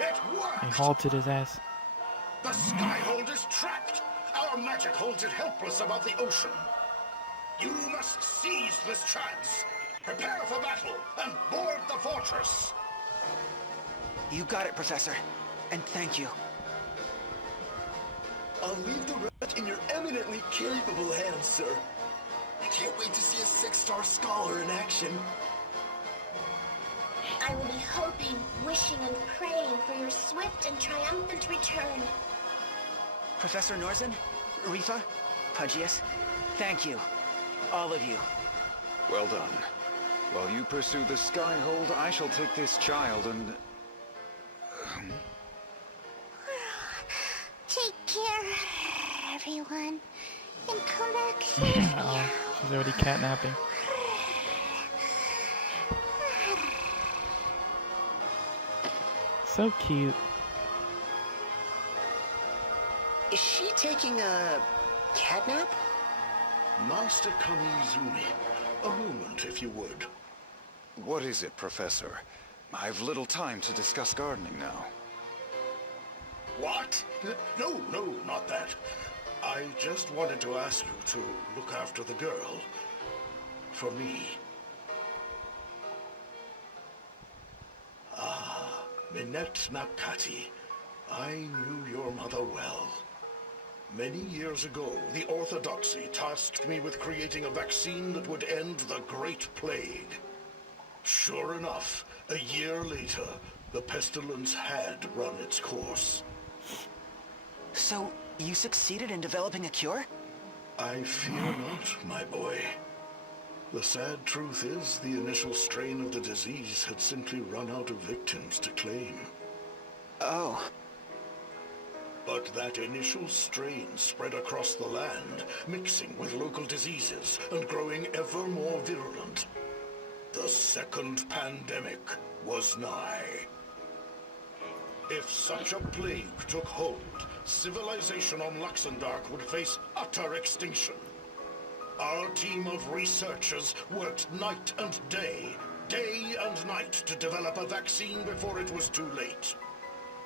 It worked! He halted his ass. The Skyhold is trapped! Our magic holds it helpless above the ocean. You must seize this chance. Prepare for battle and board the fortress. You got it, Professor. And thank you. I'll leave the rest in your eminently capable hands, sir. I can't wait to see a 6-star scholar in action. I will be hoping, wishing, and praying for your swift and triumphant return. Professor Norzen, Rifa, Pudgius, thank you. All of you. Well done. While you pursue the Skyhold, I shall take this child and... Take care, everyone, and come back soon. Oh, she's already catnapping. So cute. Is she taking a catnap? Master Kamizumi, a moment, if you would. What is it, Professor? I've little time to discuss gardening now. What? No, not that. I just wanted to ask you to look after the girl. For me. Ah, Minette Nakati. I knew your mother well. Many years ago, the Orthodoxy tasked me with creating a vaccine that would end the Great Plague. Sure enough, a year later, the pestilence had run its course. So, you succeeded in developing a cure? I fear not, my boy. The sad truth is, the initial strain of the disease had simply run out of victims to claim. Oh. But that initial strain spread across the land, mixing with local diseases and growing ever more virulent. The second pandemic was nigh. If such a plague took hold, civilization on Luxembourg would face utter extinction. Our team of researchers worked night and day and night to develop a vaccine before it was too late.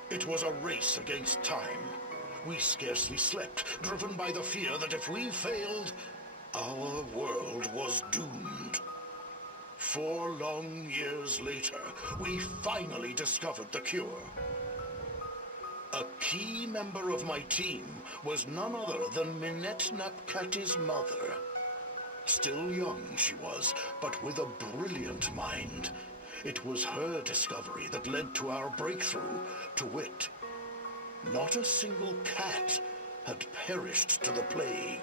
It was a race against time. We scarcely slept, driven by the fear that if we failed, our world was doomed. 4 long years later, we finally discovered the cure. A key member of my team was none other than Minette Nakati's mother. Still young she was, but with a brilliant mind. It was her discovery that led to our breakthrough, to wit. Not a single cat had perished to the plague.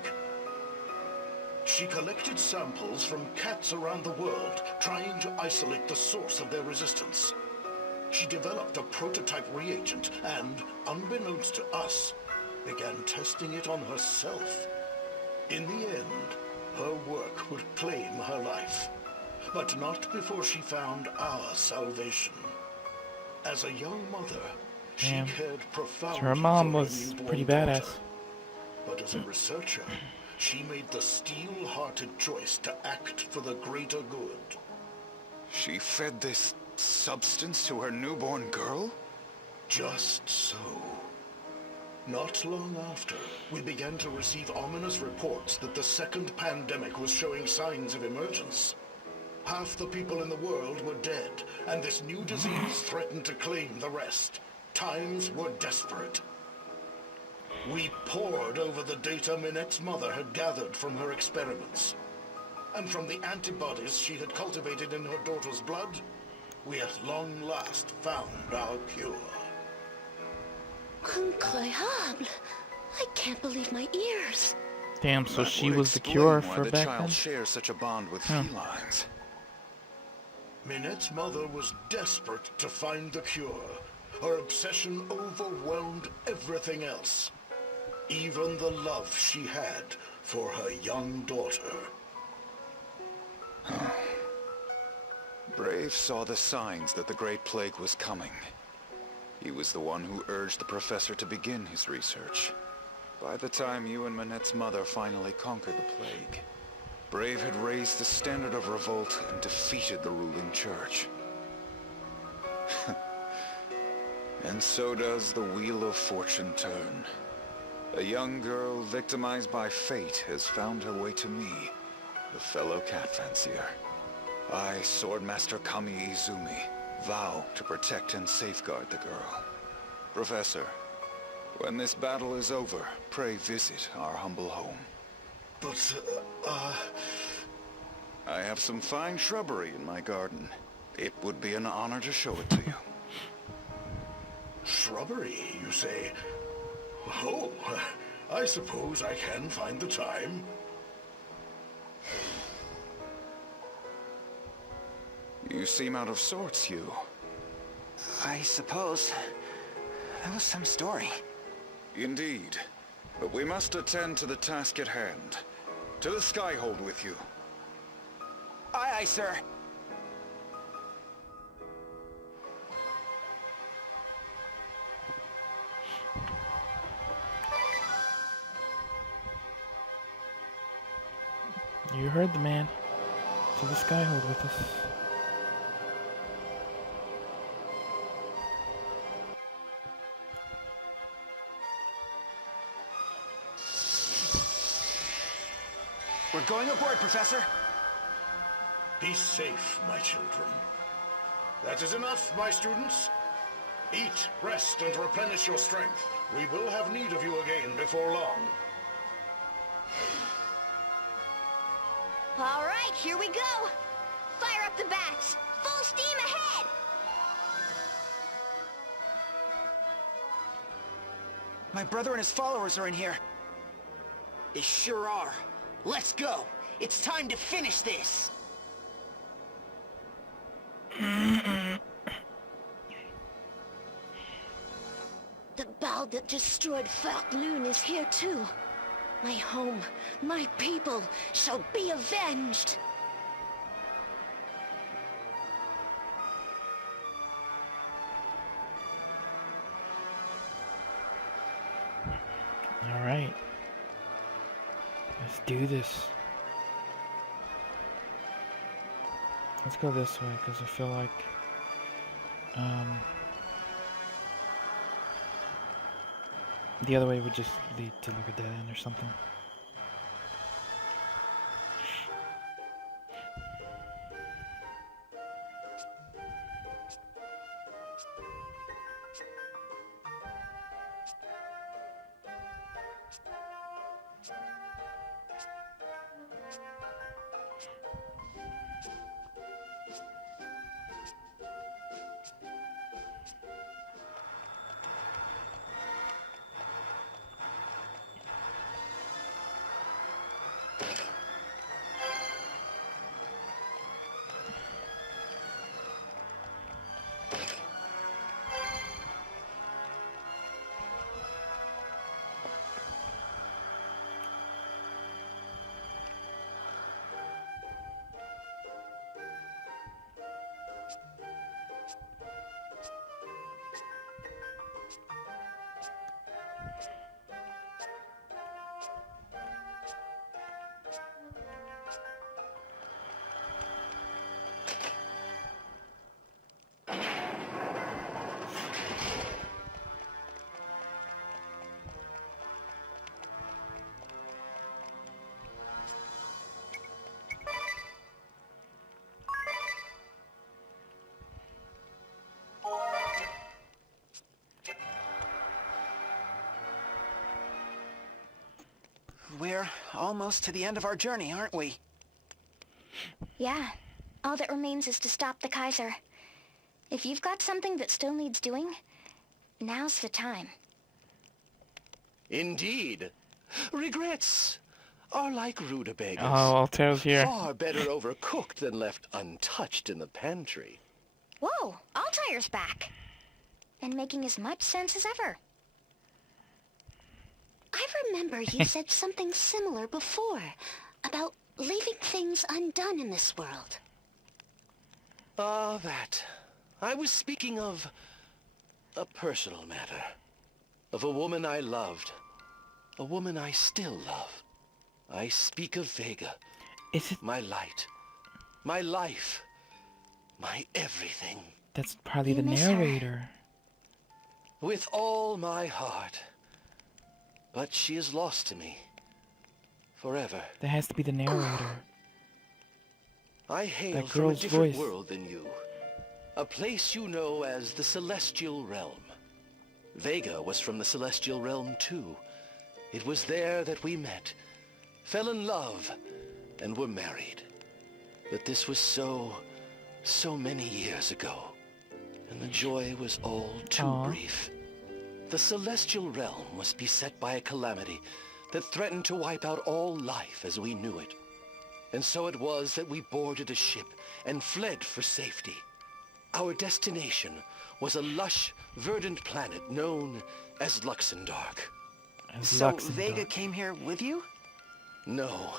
She collected samples from cats around the world, trying to isolate the source of their resistance. She developed a prototype reagent and, unbeknownst to us, began testing it on herself. In the end, her work would claim her life, but not before she found our salvation. As a young mother, she cared profoundly her mom for her was newborn pretty daughter. badass. But as a researcher, she made the steel-hearted choice to act for the greater good. She fed this substance to her newborn girl? Just so. Not long after, we began to receive ominous reports that the second pandemic was showing signs of emergence. Half the people in the world were dead, and this new disease threatened to claim the rest. Times were desperate. We pored over the data Minette's mother had gathered from her experiments. And from the antibodies she had cultivated in her daughter's blood, we at long last found our cure. Incroyable! I can't believe my ears. Damn, so That she would was the explain cure why for the back child then? shares such a bond with felines. Minette's mother was desperate to find the cure. Her obsession overwhelmed everything else. Even the love she had for her young daughter. Brave saw the signs that the Great Plague was coming. He was the one who urged the professor to begin his research. By the time you and Minette's mother finally conquered the plague, Brave had raised the standard of revolt and defeated the ruling church. And so does the wheel of fortune turn. A young girl victimized by fate has found her way to me, the fellow cat fancier. I, Swordmaster Kami Izumi, vow to protect and safeguard the girl. Professor, when this battle is over, pray visit our humble home. But, I have some fine shrubbery in my garden. It would be an honor to show it to you. shrubbery, you say? Oh, I suppose I can find the time. You seem out of sorts, you. I suppose that was some story. Indeed. But we must attend to the task at hand. To the Skyhold with you. Aye, aye, sir. You heard the man. To the Skyhold with us. We're going aboard, Professor. Be safe, my children. That is enough, my students. Eat, rest, and replenish your strength. We will have need of you again before long. All right, here we go. Fire up the bats. Full steam ahead. My brother and his followers are in here. They sure are. Let's go. It's time to finish this. The ball that destroyed Falkloon is here too. My home, my people shall be avenged. All right. Let's do this. Let's go this way because I feel like the other way would just lead to like a dead end or something. We're almost to the end of our journey, aren't we? Yeah, all that remains is to stop the Kaiser. If you've got something that still needs doing, now's the time. Indeed. Regrets are like rutabagas. Oh, Altair's here. Far better overcooked than left untouched in the pantry. Whoa, Altair's back. And making as much sense as ever. I remember you said something similar before, about leaving things undone in this world. Ah, that. I was speaking of a personal matter. Of a woman I loved. A woman I still love. I speak of Vega. Is it? My light. My life. My everything. That's probably You the miss her. narrator. with all my heart. But she is lost to me. Forever. That has to be the narrator. I hail That from a girl's different voice. world than you. A place you know as the Celestial Realm. Vega was from the Celestial Realm too. It was there that we met, fell in love, and were married. But this was so many years ago. And the joy was all too Aw. brief. The Celestial Realm was beset by a calamity that threatened to wipe out all life as we knew it. And so it was that we boarded a ship and fled for safety. Our destination was a lush, verdant planet known as Luxembourg. As So Luxembourg. Vega came here with you? No.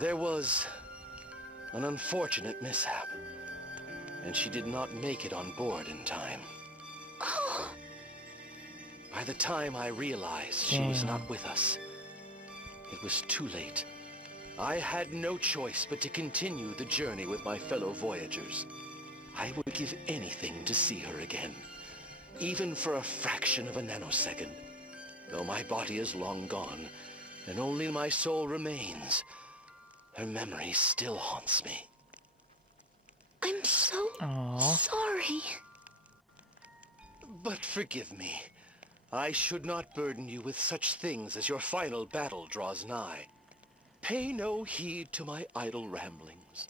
There was an unfortunate mishap. And she did not make it on board in time. Oh, By the time I realized she was Damn. not with us, it was too late. I had no choice but to continue the journey with my fellow voyagers. I would give anything to see her again, even for a fraction of a nanosecond. Though my body is long gone, and only my soul remains, her memory still haunts me. I'm so Aw. sorry. But forgive me. I should not burden you with such things as your final battle draws nigh. Pay no heed to my idle ramblings.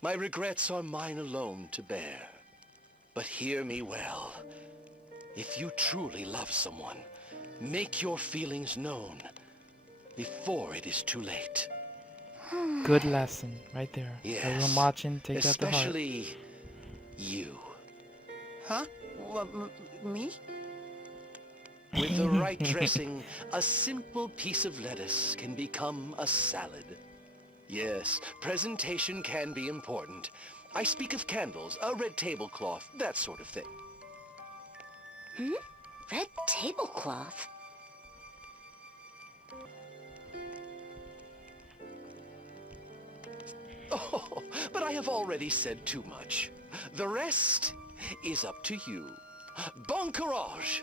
My regrets are mine alone to bear. But hear me well. If you truly love someone, make your feelings known before it is too late. Good lesson, right there. Yes, Everyone watching, take that to heart. especially you. Huh? Me? With the right dressing, a simple piece of lettuce can become a salad. Yes, presentation can be important. I speak of candles, a red tablecloth, that sort of thing. Red tablecloth? Oh, but I have already said too much. The rest is up to you. Bon courage!